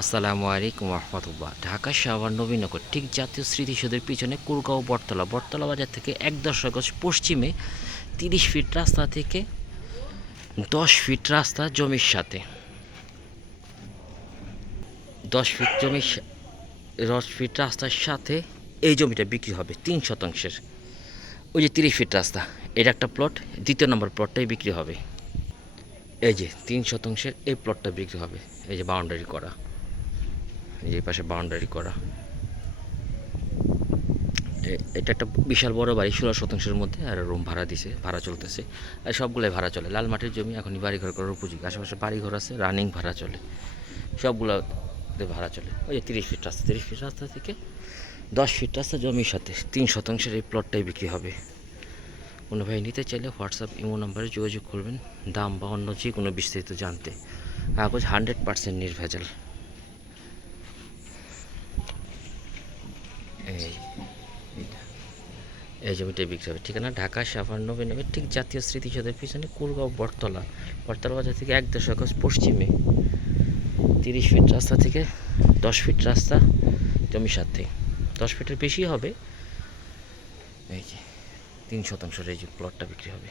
আসসালামু আলাইকুম রহমতুল্লাহ। ঢাকা সাভার নবীনগর ঠিক জাতীয় স্মৃতিসৌধের পিছনে কুরগাঁও বটতলা বাজার থেকে ১/১০ গজ পশ্চিমে ৩০ ফিট রাস্তা থেকে ১০ ফিট রাস্তা জমির সাথে ১০ ফিট ১০ ফিট রাস্তার সাথে এই জমিটা বিক্রি হবে ৩ শতাংশের। ওই যে ৩০ ফিট রাস্তা, এটা একটা প্লট, দ্বিতীয় নম্বর প্লটটাই বিক্রি হবে। এই যে ৩ শতাংশের এই প্লটটা বিক্রি হবে। এই যে বাউন্ডারি করা, এই যে পাশে বাউন্ডারি করা, এটা একটা বিশাল বড় বাড়ি, ১৬ শতাংশের মধ্যে। আর রুম ভাড়া দিছে, ভাড়া চলতেছে। আর সবগুলোই ভাড়া চলে, লাল মাটির জমি, এখনই বাড়িঘর করার উপযোগী। আশেপাশে বাড়িঘর আছে, রানিং ভাড়া চলে, সবগুলোতে ভাড়া চলে। ওই যে ৩০ ফিট রাস্তা থেকে ১০ ফিট রাস্তা জমির সাথে ৩ শতাংশের এই প্লটটাই বিক্রি হবে। কোনো ভাই নিতে চাইলে হোয়াটসঅ্যাপ ইমো নাম্বারে যোগাযোগ করবেন দাম বা অন্য যে কোনো বিস্তারিত জানতে। কাগজ 100% নির্ভেজাল। এই এই জমিটাই বিক্রি হবে। ঠিকানা ঢাকা সাভার নবীনগর ঠিক জাতীয় স্মৃতিসৌধের পিছনে কুরগাঁও বটতলা বাজার থেকে ১/১০ গজ পশ্চিমে ৩০ ফিট রাস্তা থেকে ১০ ফিট রাস্তা জমির সাথে। ১০ ফিটের বেশি হবে। এই যে ৩ শতাংশের এই যে প্লটটা বিক্রি হবে।